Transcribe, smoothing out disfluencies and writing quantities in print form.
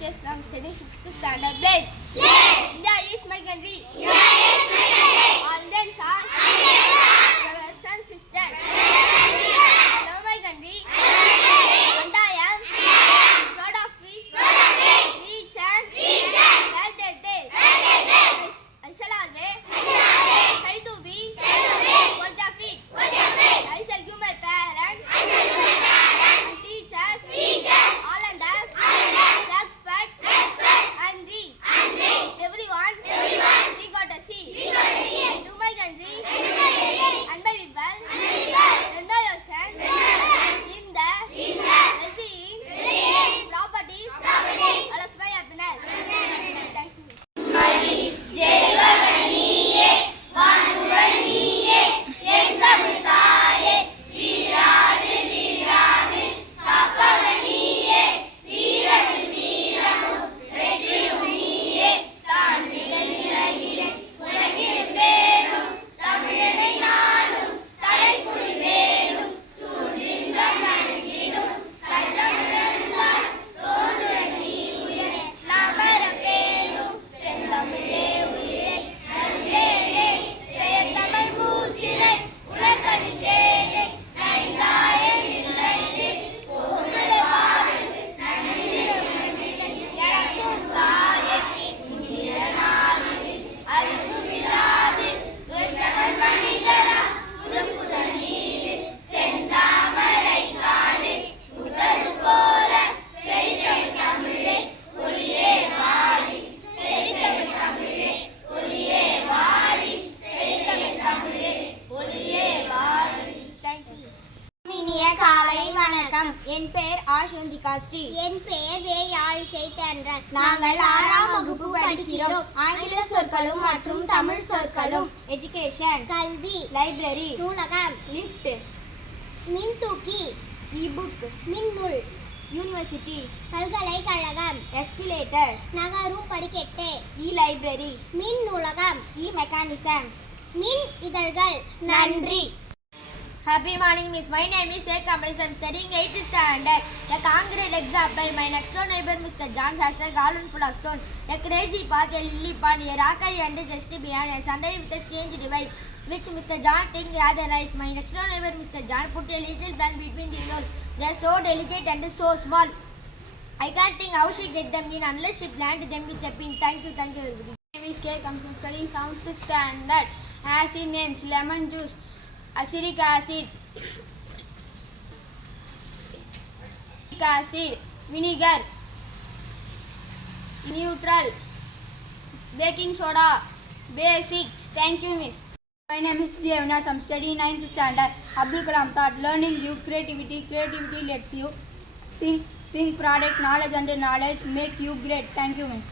Yes, I'm studying 6th standard. Let's. India is my country. All them are brothers and sisters. I love my country. And I am proud of it. Rich and well dated. I shall always try to be worthy of it. I shall give my parents and teachers all and respect and read. Everyone we got to see. I do my country and my people and my ocean in the well-being, properties, all of my happiness. Thank you. காலை வணக்கம். என் பெயர் ஆஷந்திகா ஸ்ரீ. என் பெயர் வே யாழிசை தென்றன். நாங்கள் 6ஆம் வகுப்பு படிக்கிறோம். ஆங்கில சொற்களும் மற்றும் தமிழ் சொற்களும். எஜுகேஷன் கல்வி, லைப்ரரி, நூலகம், லிஃப்ட், மின்தூக்கி, இ-புக், மின்முள், யூனிவர்சிட்டி, பல்கலைக்கழகம், எஸ்கலேட்டர், நகரும் படிக்கட்டு, லைப்ரரி, மின் நூலகம், மெக்கானிசம். மின் இதழ்கள். நன்றி. Happy morning, Miss. My name is Sheikh Kamlesh. I am studying 8th standard. A concrete example. My next door neighbor, Mr. John, has a garden full of stones. A crazy path, a lily pond, a rockery and a just behind, a sundial with a strange device, which Mr. John think rather nice. My next door neighbor, Mr. John, put a little plant between the stones. They are so delicate and so small. I can't think how she get them in unless she planted them with a pin. Thank you, everybody. My name is K. I'm studying 7th standard. Acid names: lemon juice, acetic acid, vinegar, neutral, baking soda, basics. Thank you, Miss. My name is J. Avinash. I am studying 9th standard. Abdul Kalam thought learning gives creativity. Creativity lets you think product, knowledge and knowledge make you great. Thank you, Miss.